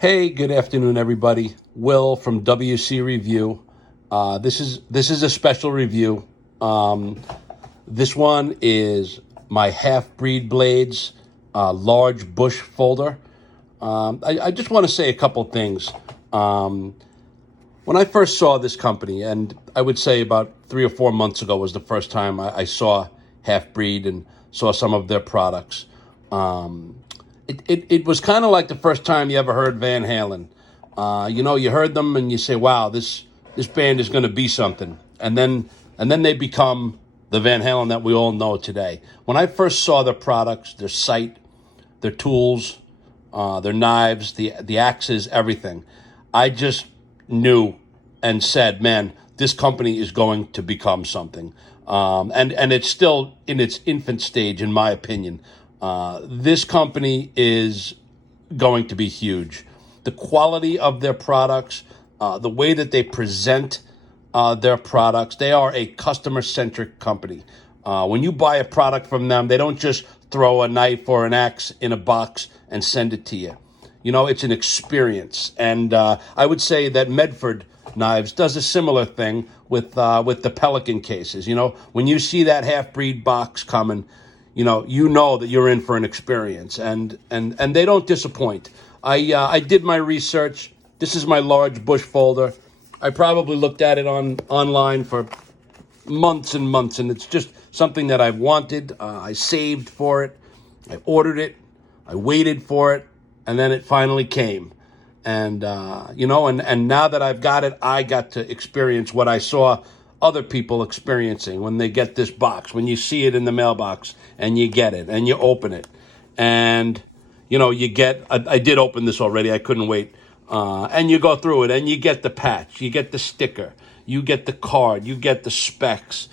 Hey, good afternoon, everybody. Will from WC Review. This is a special review. This one is my Halfbreed blades, large bush folder. I just want to say a couple things. When I first saw this company, and I would say about 3 or 4 months ago was the first time I saw Halfbreed and saw some of their products. It was kind of like the first time you ever heard Van Halen. You heard them and you say, "Wow, this band is going to be something," and then they become the Van Halen that we all know today. When I first saw their products, their site, their tools, their knives, the axes, everything, I just knew and said, "Man, this company is going to become something." And it's still in its infant stage, in my opinion. This company is going to be huge. The quality of their products, the way that they present their products, they are a customer-centric company. When you buy a product from them, they don't just throw a knife or an axe in a box and send it to you. It's an experience. And I would say that Medford Knives does a similar thing with the Pelican cases. When you see that Halfbreed box coming, you know that you're in for an experience, and they don't disappoint. I did my research. This is my large bush folder. I probably looked at it online for months and months, and it's just something that I've wanted. I saved for it. I ordered it. I waited for it, and then it finally came. And and now that I've got it, I got to experience what I saw other people experiencing when they get this box, when you see it in the mailbox and you get it and you open it. And, I did open this already. I couldn't wait. And you go through it and you get the patch, you get the sticker, you get the card, you get the specs,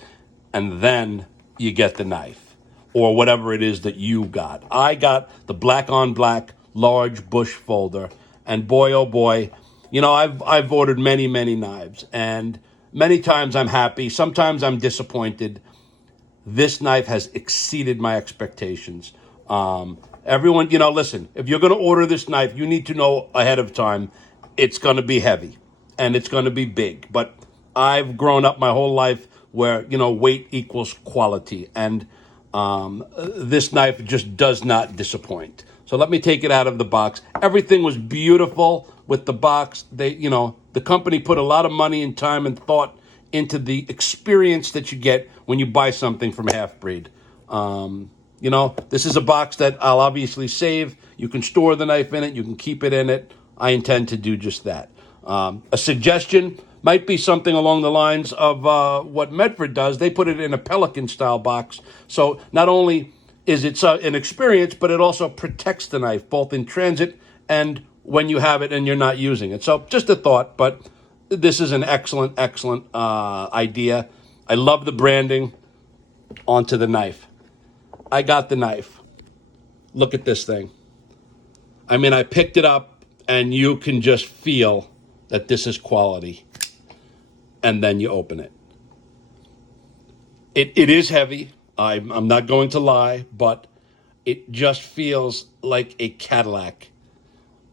and then you get the knife or whatever it is that you got. I got the black on black large bush folder. And boy, oh boy, I've ordered many, many knives, and many times I'm happy. Sometimes I'm disappointed. This knife has exceeded my expectations. Everyone, listen, if you're going to order this knife, you need to know ahead of time it's going to be heavy and it's going to be big. But I've grown up my whole life where, weight equals quality. And this knife just does not disappoint. So let me take it out of the box. Everything was beautiful with the box. The company put a lot of money and time and thought into the experience that you get when you buy something from Halfbreed. This is a box that I'll obviously save. You can store the knife in it. You can keep it in it. I intend to do just that. A suggestion might be something along the lines of what Medford does. They put it in a Pelican-style box. So not only is it an experience, but it also protects the knife, both in transit and when you have it and you're not using it. So just a thought, but this is an excellent, excellent idea. I love the branding. Onto the knife. I got the knife. Look at this thing. I picked it up, and you can just feel that this is quality. And then you open it. It is heavy. I'm not going to lie, but it just feels like a Cadillac.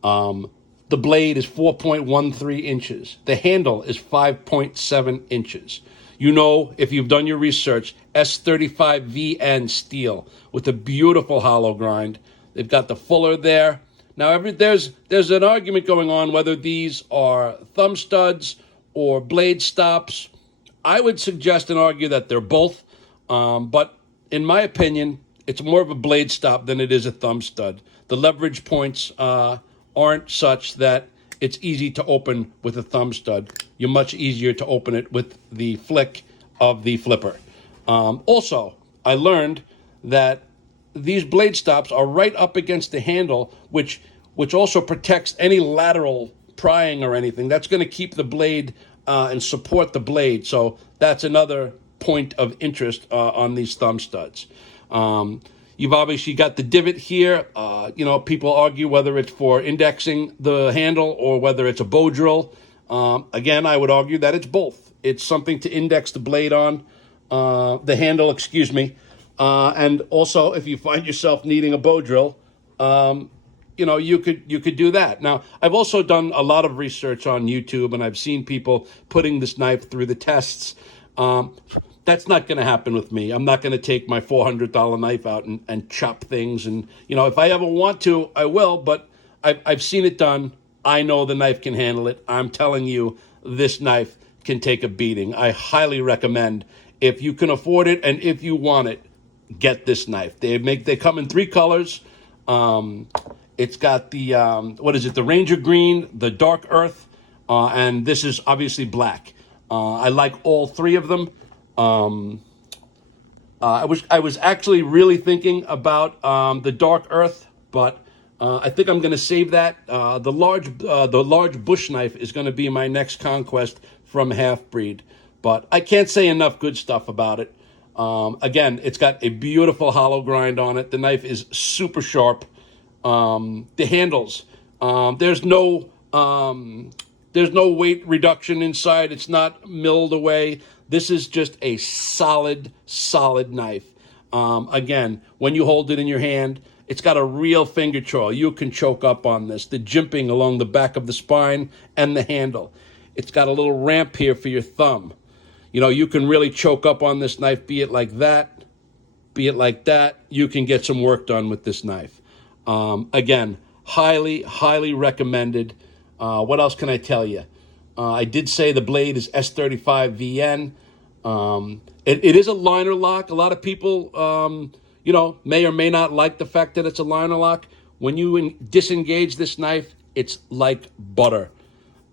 The blade is 4.13 inches. The handle is 5.7 inches. If you've done your research, S35VN steel with a beautiful hollow grind. They've got the fuller there. Now, there's an argument going on whether these are thumb studs or blade stops. I would suggest and argue that they're both. But in my opinion, it's more of a blade stop than it is a thumb stud. The leverage points aren't such that it's easy to open with a thumb stud. You're much easier to open it with the flick of the flipper. Also, I learned that these blade stops are right up against the handle, which also protects any lateral prying or anything. That's going to keep the blade and support the blade. So that's another point of interest on these thumb studs. You've obviously got the divot here. People argue whether it's for indexing the handle or whether it's a bow drill. Again, I would argue that it's both. It's something to index the blade on, the handle, excuse me. And also, if you find yourself needing a bow drill, you could do that. Now, I've also done a lot of research on YouTube, and I've seen people putting this knife through the tests. That's not going to happen with me. I'm not going to take my $400 knife out and chop things. And, if I ever want to, I will, but I've seen it done. I know the knife can handle it. I'm telling you, this knife can take a beating. I highly recommend, if you can afford it and if you want it, get this knife. They come in 3 colors. It's got the, the Ranger Green, the Dark Earth, and this is obviously black. I like all 3 of them. I was actually really thinking about the Dark Earth, but I think I'm going to save that. The large bush knife is going to be my next conquest from Halfbreed, but I can't say enough good stuff about it. Again, it's got a beautiful hollow grind on it. The knife is super sharp. The handles, there's no weight reduction inside. It's not milled away. This is just a solid knife. Again, when you hold it in your hand, it's got a real finger choil. You can choke up on this. The jimping along the back of the spine and the handle. It's got a little ramp here for your thumb. You can really choke up on this knife, be it like that, be it like that. You can get some work done with this knife. Again, highly recommended. What else can I tell you? I did say the blade is S35VN. It is a liner lock. A lot of people, may or may not like the fact that it's a liner lock. When you disengage this knife, it's like butter.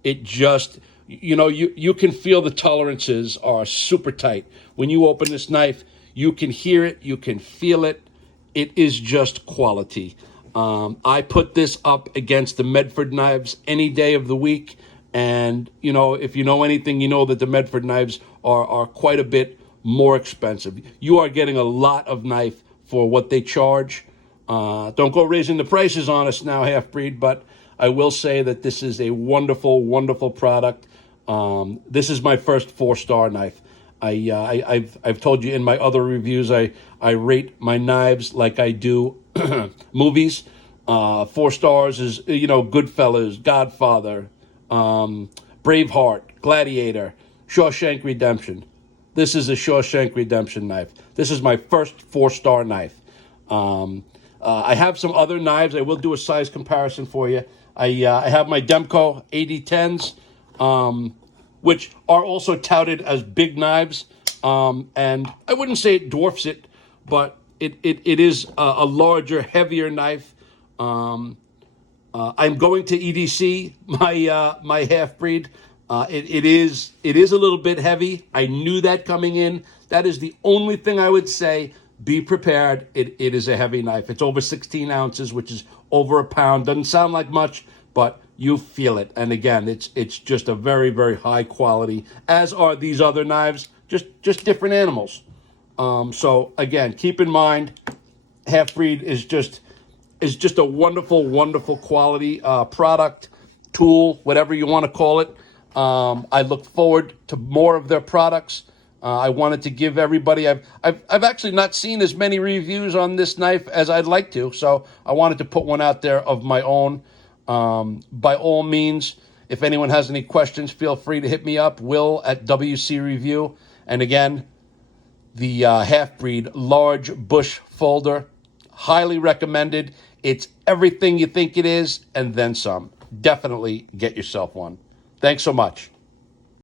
It just, you can feel the tolerances are super tight. When you open this knife, you can hear it, you can feel it. It is just quality. I put this up against the Medford knives any day of the week. And, if you know anything, you know that the Medford knives are quite a bit more expensive. You are getting a lot of knife for what they charge. Don't go raising the prices on us now, Halfbreed, but I will say that this is a wonderful product. This is my first 4-star knife. I've told you in my other reviews, I rate my knives like I do movies. 4 stars is, Goodfellas, Godfather, Braveheart, Gladiator, Shawshank Redemption. This is a Shawshank Redemption knife. This is my first 4-star knife. I have some other knives. I will do a size comparison for you. I have my Demko AD10s, which are also touted as big knives. And I wouldn't say it dwarfs it, but it is a larger, heavier knife. I'm going to EDC my Halfbreed. It is a little bit heavy. I knew that coming in. That is the only thing I would say. Be prepared. It is a heavy knife. It's over 16 ounces, which is over a pound. Doesn't sound like much, but you feel it. And again, it's just a very high quality, as are these other knives, just different animals. So again, keep in mind, Halfbreed is just a wonderful quality product, tool, whatever you want to call it. I look forward to more of their products. I wanted to give everybody, I've actually not seen as many reviews on this knife as I'd like to, so I wanted to put one out there of my own. By all means, if anyone has any questions, feel free to hit me up, Will at WC Review. And again, the Halfbreed large bush folder, highly recommended. It's everything you think it is and then some. Definitely get yourself one. Thanks so much.